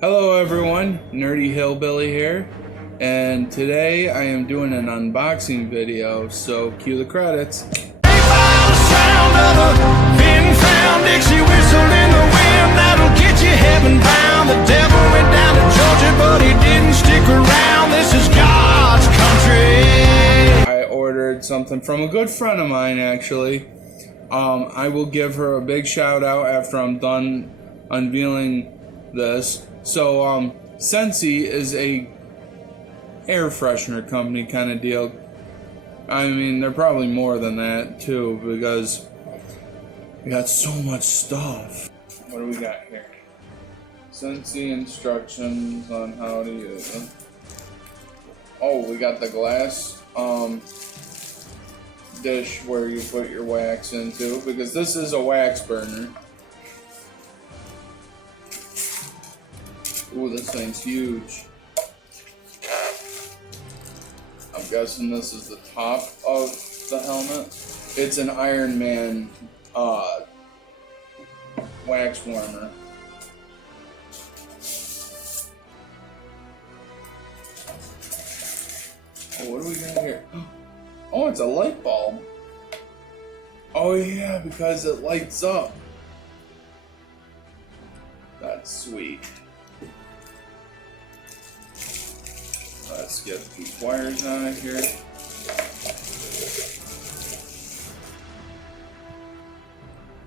Hello everyone, Nerdy Hillbilly here, and today I am doing an unboxing video, so cue the credits. I ordered something from a good friend of mine actually. I will give her a big shout out after I'm done unveiling this. So, Scentsy is a air freshener company kind of deal. I mean, they're probably more than that too, because we got so much stuff. What do we got here? Scentsy instructions on how to use it. Oh, we got the glass dish where you put your wax into, because this is a wax burner. Ooh, this thing's huge. I'm guessing this is the top of the helmet. It's an Iron Man wax warmer. Oh, what do we got here? Oh, it's a light bulb. Oh yeah, because it lights up. That's sweet. Let's get these wires out of here.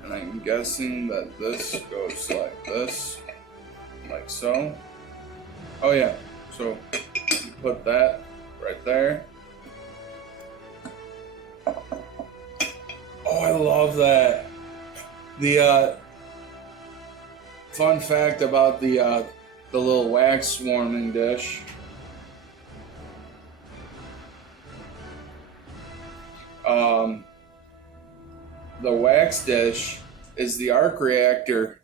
And I'm guessing that this goes like this, like so. Oh yeah, so you put that right there. Oh, I love that. The fun fact about the little wax warming dish. The wax dish is the arc reactor.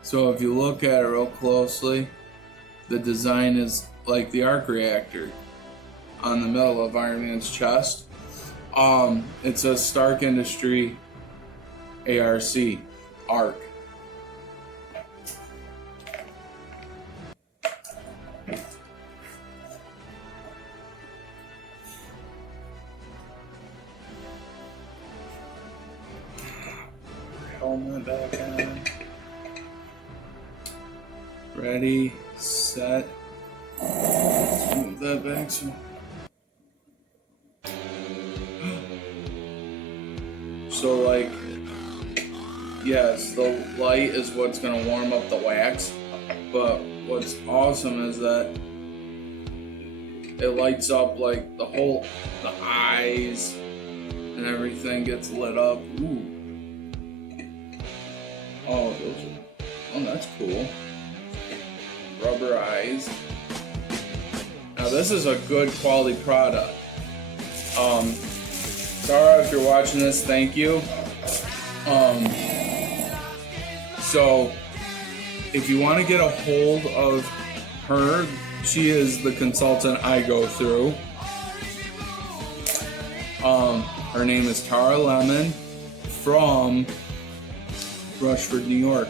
So if you look at it real closely, the design is like the arc reactor on the middle of Iron Man's chest. It's a Stark Industry ARC. Helmet back on. Ready, set. Let's move that back so. So, like, yes, the light is what's gonna warm up the wax, but what's awesome is that it lights up like the eyes and everything gets lit up. Ooh. Oh, that's cool. Rubber eyes. Now this is a good quality product. Tara, if you're watching this, thank you. So if you want to get a hold of her, she is the consultant I go through. Her name is Tara Lemon from Rushford, New York.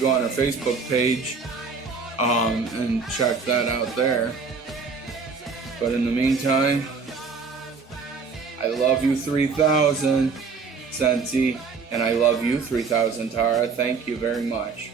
Go on her Facebook page and check that out there. But in the meantime, I love you 3000, Scentsy, and I love you 3000, Tara. Thank you very much.